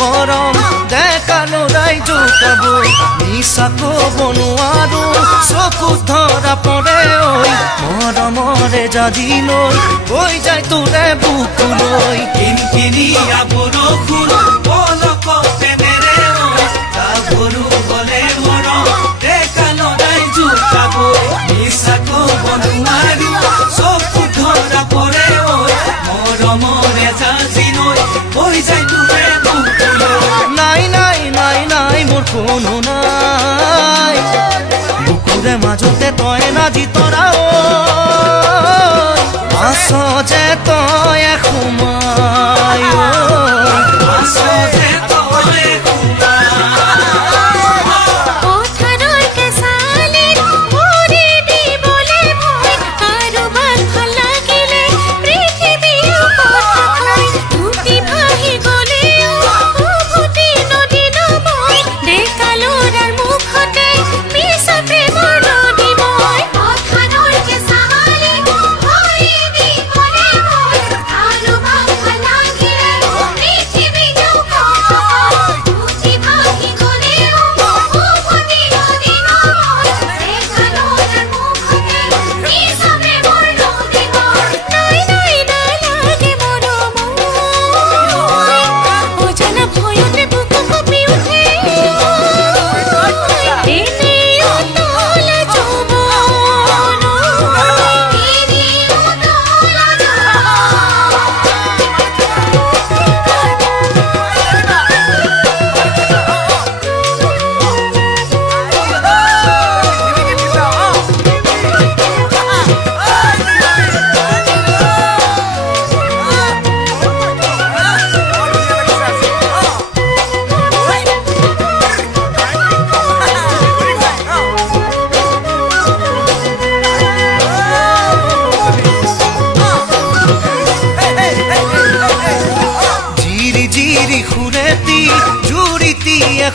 মৰম দেখালো নাই জোকাবই মিছা ক'ব নোৱাৰো চকুত ধৰা পৰে ঐ মৰমৰে জাজি লৈ হৈ যায় তোৰে বুকুলৈ কিনকিনিয়া বৰষুণ পলকতে নেৰে গাভৰু হলে মৰম দেখালো নাই জোকাবই মিছা ক'ব নোৱাৰো চকুত ধৰা পৰে মৰমৰে জাজি লৈ হৈ যায় তোৰে বুকুলৈ নাই নাই নাই নাই মোৰ কোনো নাই বুকুৰে মাজতে তই নাজি তৰা আছ যে তই সোমাই আচলতে তই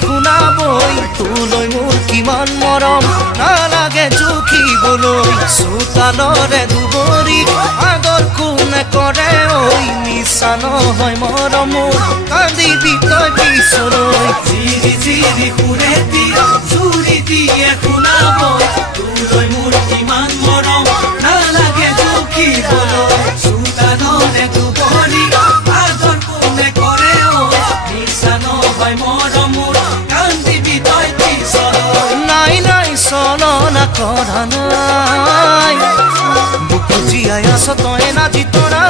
শুনাবই তোলৈ মোৰ কিমান মৰম নালাগে জুখিবলৈ চোতালৰে দুবৰি আগৰ কোনে কৰে ঐ মিছা নহয় মৰম কান্দিবি তই পিছলৈ জিৰি জিৰি সুৰে দিয়া জুৰি দিয়ে শুনাবই তোলৈ মোৰ কিমান মৰম নালাগে জুখিবলৈ চোতালৰে দুবৰি আগৰ কোনে কৰে মিছা নহয় মৰম নাই নাই চলনা কৰা নাই বুকু জীয়াই আছ তই নাজি তৰা